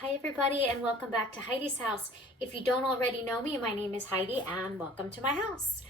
Hi everybody and welcome back to Heidi's house. If you don't already know me, my name is Heidi and welcome to my house.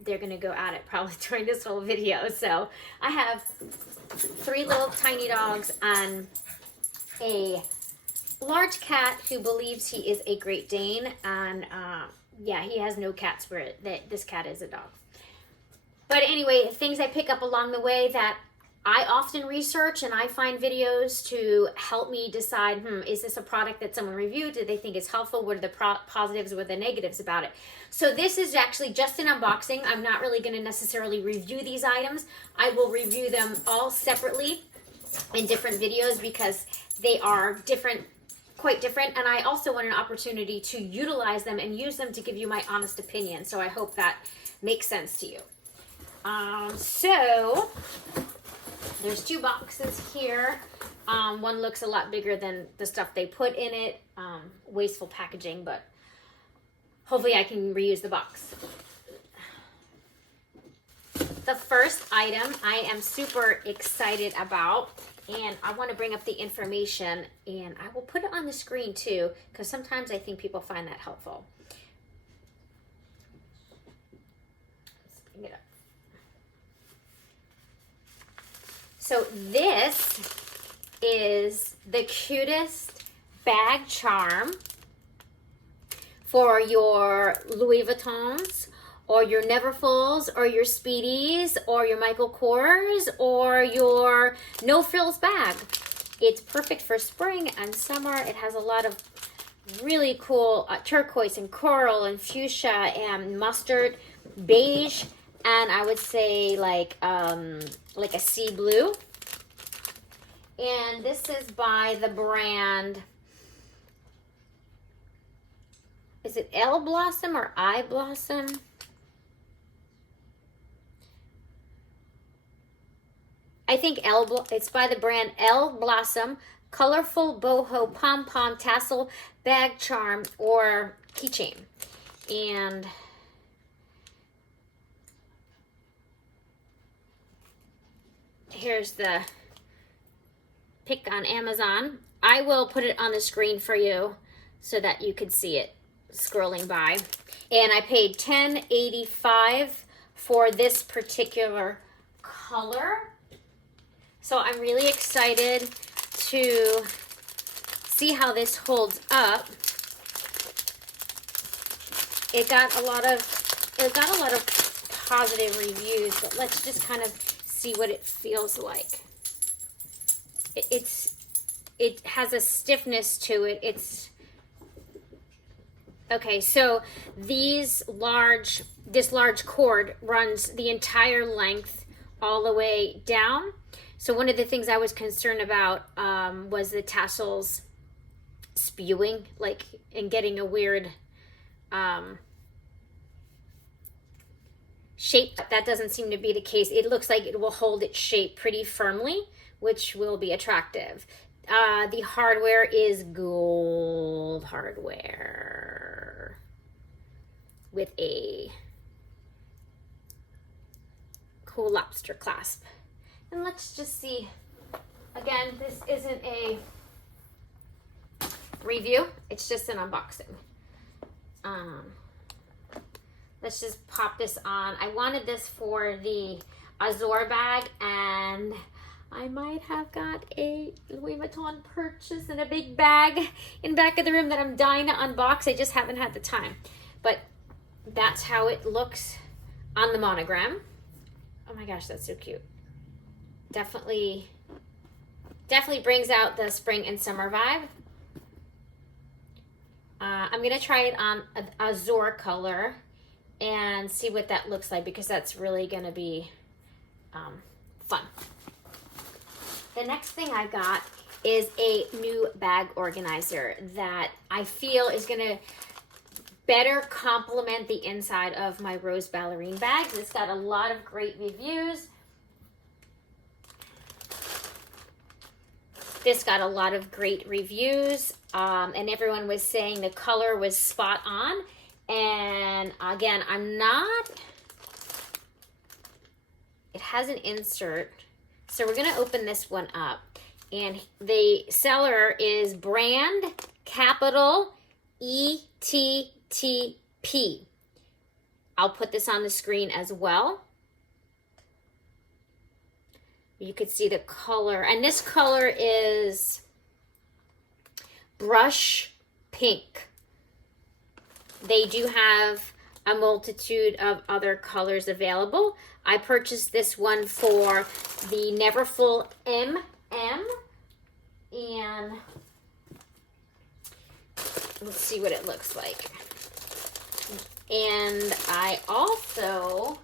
They're gonna go at it probably during this whole video. So I have 3 little tiny dogs and a large cat who believes he is a Great Dane, and yeah, he has no cat spirit. This cat is a dog. But anyway, things I pick up along the way that I often research, and I find videos to help me decide, is this a product that someone reviewed? Do they think it's helpful? What are the positives? What are the negatives about it? So this is actually just an unboxing. I'm not really going to necessarily review these items. I will review them all separately in different videos because they are quite different, and I also want an opportunity to utilize them and use them to give you my honest opinion. So I hope that makes sense to you. So there's 2 boxes here. One looks a lot bigger than the stuff they put in it. Wasteful packaging, but hopefully I can reuse the box. The first item I am super excited about, and I want to bring up the information, and I will put it on the screen too, because sometimes I think people find that helpful. Let's bring it up. So this is the cutest bag charm for your Louis Vuittons, or your Neverfulls, or your Speedies, or your Michael Kors, or your No Frills bag. It's perfect for spring and summer. It has a lot of really cool turquoise and coral and fuchsia and mustard, beige, and I would say like a sea blue. And this is by the brand, is it Elle Blossom or I Blossom? I think it's by the brand Elle Blossom Colorful Boho Pom-Pom Tassel Bag Charm or Keychain. And here's the pic on Amazon. I will put it on the screen for you so that you could see it scrolling by. And I paid $10.85 for this particular color. So I'm really excited to see how this holds up. It got a lot of positive reviews, but let's just kind of see what it feels like. It has a stiffness to it. It's okay. So this large cord runs the entire length all the way down. So one of the things I was concerned about was the tassels spewing, like, and getting a weird shape. That doesn't seem to be the case. It looks like it will hold its shape pretty firmly, which will be attractive. The hardware is gold hardware with a cool lobster clasp. And let's just see. Again, this isn't a review. It's just an unboxing. Let's just pop this on. I wanted this for the Azure bag, and I might have got a Louis Vuitton purchase in a big bag in back of the room that I'm dying to unbox. I just haven't had the time. But that's how it looks on the monogram. Oh my gosh, that's so cute. Definitely brings out the spring and summer vibe. I'm gonna try it on an Azure color and see what that looks like, because that's really gonna be fun. The next thing I got is a new bag organizer that I feel is gonna better complement the inside of my Rose Ballerine bags. It's got a lot of great reviews. This got a lot of great reviews, and everyone was saying the color was spot on, And again, it has an insert. So we're gonna open this one up. And the seller is brand capital ETTP. I'll put this on the screen as well. You could see the color, and this color is brush pink. They do have a multitude of other colors available. I purchased this one for the Neverfull MM, and let's see what it looks like. And I also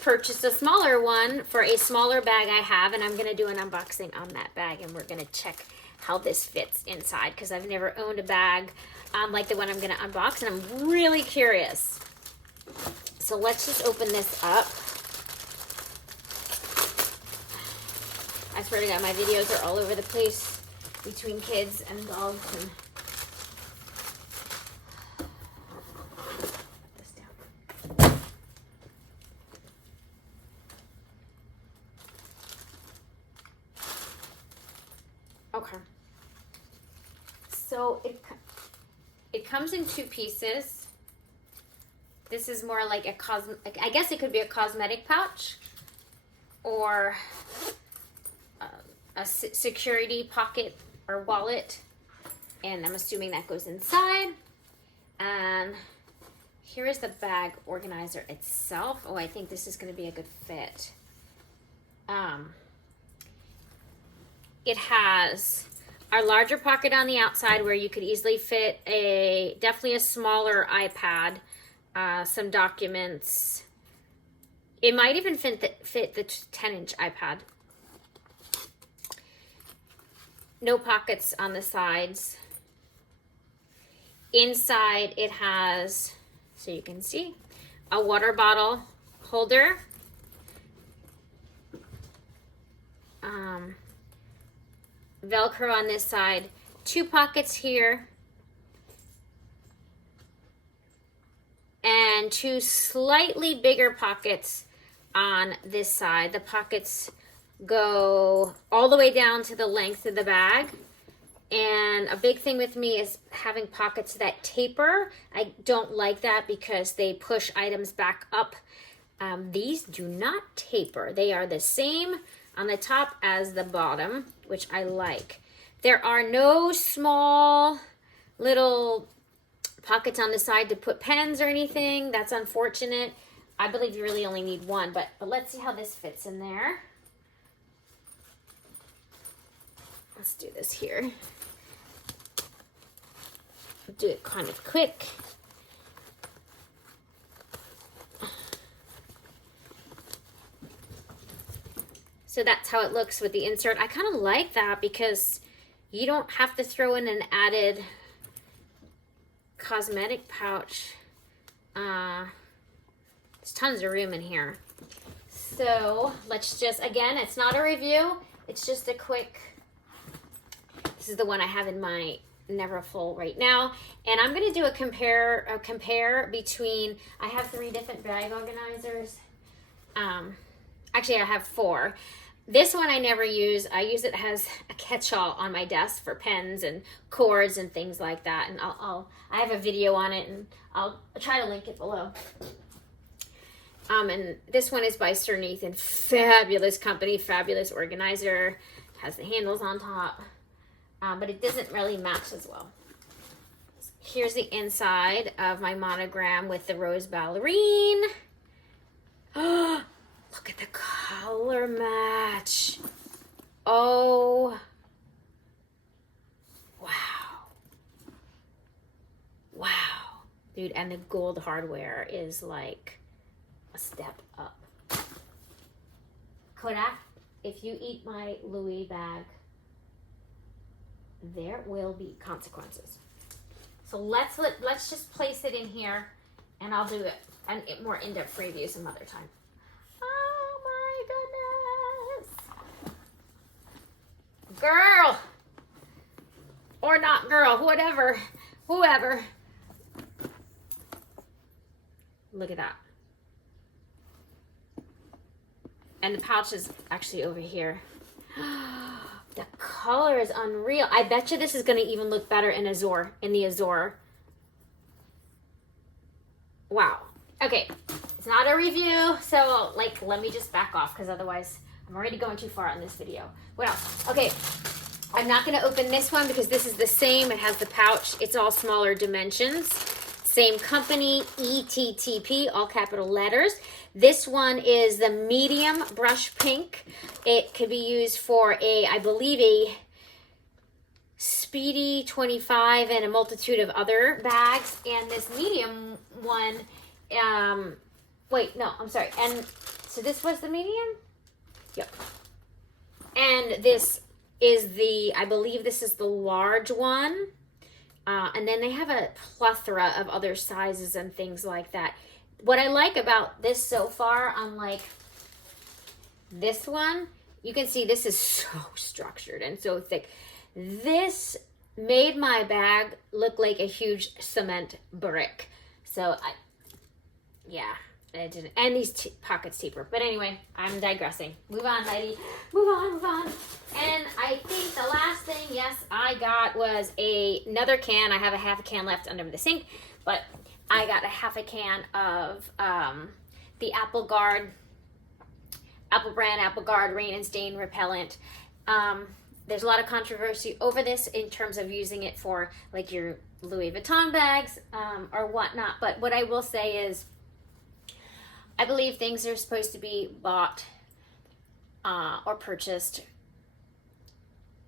purchased a smaller one for a smaller bag I have, and I'm going to do an unboxing on that bag, and we're going to check how this fits inside, because I've never owned a bag like the one I'm going to unbox, and I'm really curious. So let's just open this up. I swear to God, my videos are all over the place between kids and dogs. And put this down. Okay. So it comes in two pieces. This is more like I guess it could be a cosmetic pouch or a security pocket or wallet, and I'm assuming that goes inside. And here is the bag organizer itself. Oh, I think this is going to be a good fit. It has a larger pocket on the outside where you could easily fit definitely a smaller iPad, some documents. It might even fit the 10-inch iPad. No pockets on the sides. Inside it has, so you can see, a water bottle holder. Velcro on this side. Two pockets here. And two slightly bigger pockets on this side. The pockets go all the way down to the length of the bag. And a big thing with me is having pockets that taper. I don't like that because they push items back up. These do not taper. They are the same on the top as the bottom, which I like. There are no small little pockets on the side to put pens or anything. That's unfortunate. I believe you really only need one, but let's see how this fits in there. Let's do this here. I'll do it kind of quick. So that's how it looks with the insert. I kind of like that because you don't have to throw in an added cosmetic pouch. There's tons of room in here. So let's just, again, it's not a review. It's just a quick, this is the one I have in my Neverfull right now. And I'm going to do a compare between, I have 3 different bag organizers. Actually, I have 4. This one I never use. I use it as a catch-all on my desk for pens and cords and things like that. And I have a video on it, and I'll try to link it below. And this one is by Sir Nathan. Fabulous company, fabulous organizer. Has the handles on top, but it doesn't really match as well. Here's the inside of my monogram with the rose ballerine. Oh, look at the color match. Oh, wow. Wow. Dude, and the gold hardware is like a step up. Kodak, if you eat my Louis bag, there will be consequences. So let's just place it in here, and I'll do it a more in-depth review some other time. Oh my goodness. Girl. or not girl, whatever, whoever. Look at that. And the pouch is actually over here. The color is unreal. I bet you this is going to even look better in Azure, in the Azure. Wow. Okay, it's not a review, so like let me just back off because otherwise I'm already going too far on this video. What else? Okay, I'm not going to open this one because this is the same. It has the pouch. It's all smaller dimensions. Same company, ETTP, all capital letters. This one is the medium brush pink. It could be used for I believe a Speedy 25 and a multitude of other bags. And this medium one, wait, no, I'm sorry. And so this was the medium? Yep. And this is I believe this is the large one. And then they have a plethora of other sizes and things like that. What I like about this so far, unlike this one, you can see this is so structured and so thick. This made my bag look like a huge cement brick. So, yeah, it didn't. And these pockets taper. But anyway, I'm digressing. Move on, lady. Move on, move on. And I think the last thing, yes, I got was another can. I have a half a can left under the sink, but I got a half a can of the Apple brand Apple Guard Rain and Stain Repellent. There's a lot of controversy over this in terms of using it for like your Louis Vuitton bags or whatnot. But what I will say is I believe things are supposed to be bought or purchased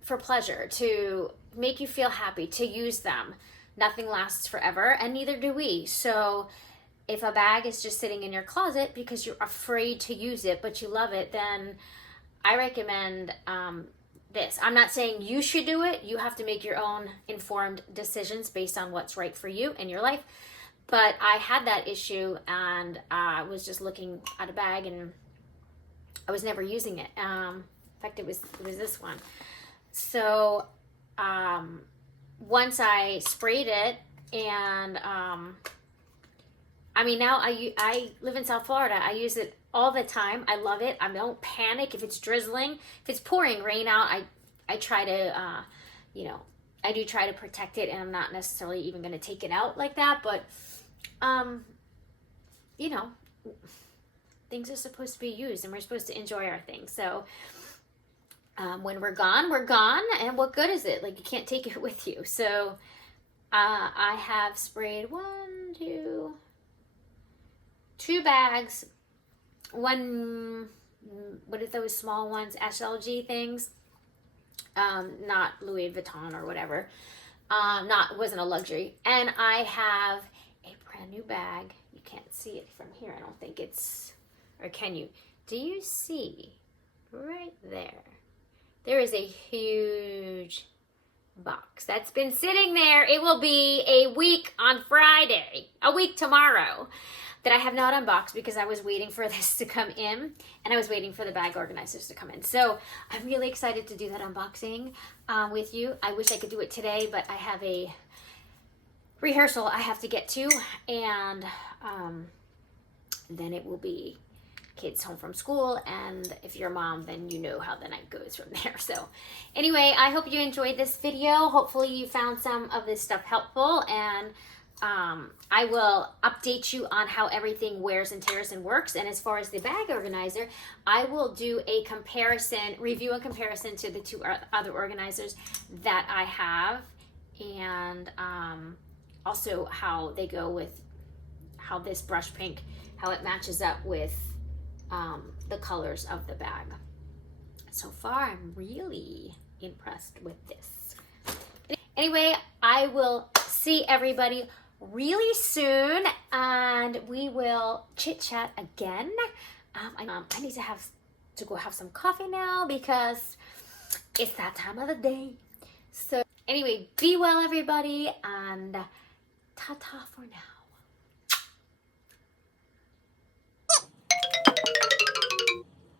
for pleasure, to make you feel happy, to use them. Nothing lasts forever, and neither do we. So if a bag is just sitting in your closet because you're afraid to use it, but you love it, then I recommend this. I'm not saying you should do it. You have to make your own informed decisions based on what's right for you in your life. But I had that issue, and I was just looking at a bag, and I was never using it. In fact, it was this one. So once I sprayed it, and I mean, now I live in South Florida. I use it all the time. I love it. I don't panic if it's drizzling. If it's pouring rain out, I try to, I do try to protect it, and I'm not necessarily even going to take it out like that. But, things are supposed to be used, and we're supposed to enjoy our things. So when we're gone, and what good is it? Like, you can't take it with you. So I have sprayed two bags. One, what are those small ones? SLG things. Not Louis Vuitton or whatever. Wasn't a luxury. And I have a brand new bag. You can't see it from here. I don't think or can you? Do you see right there? There is a huge box that's been sitting there. It will be a week on Friday, a week tomorrow, that I have not unboxed because I was waiting for this to come in, and I was waiting for the bag organizers to come in. So I'm really excited to do that unboxing with you. I wish I could do it today, but I have a rehearsal I have to get to, and then it will be kids home from school, and if you're a mom, then you know how the night goes from there. So anyway, I hope you enjoyed this video. Hopefully you found some of this stuff helpful, and I will update you on how everything wears and tears and works. And as far as the bag organizer, I will do a review and comparison to the two other organizers that I have, and also how they go with how this brush pink, how it matches up with the colors of the bag. So far, I'm really impressed with this. Anyway, I will see everybody really soon, and we will chit chat again. I need to go have some coffee now because it's that time of the day. So anyway, be well everybody, and ta-ta for now.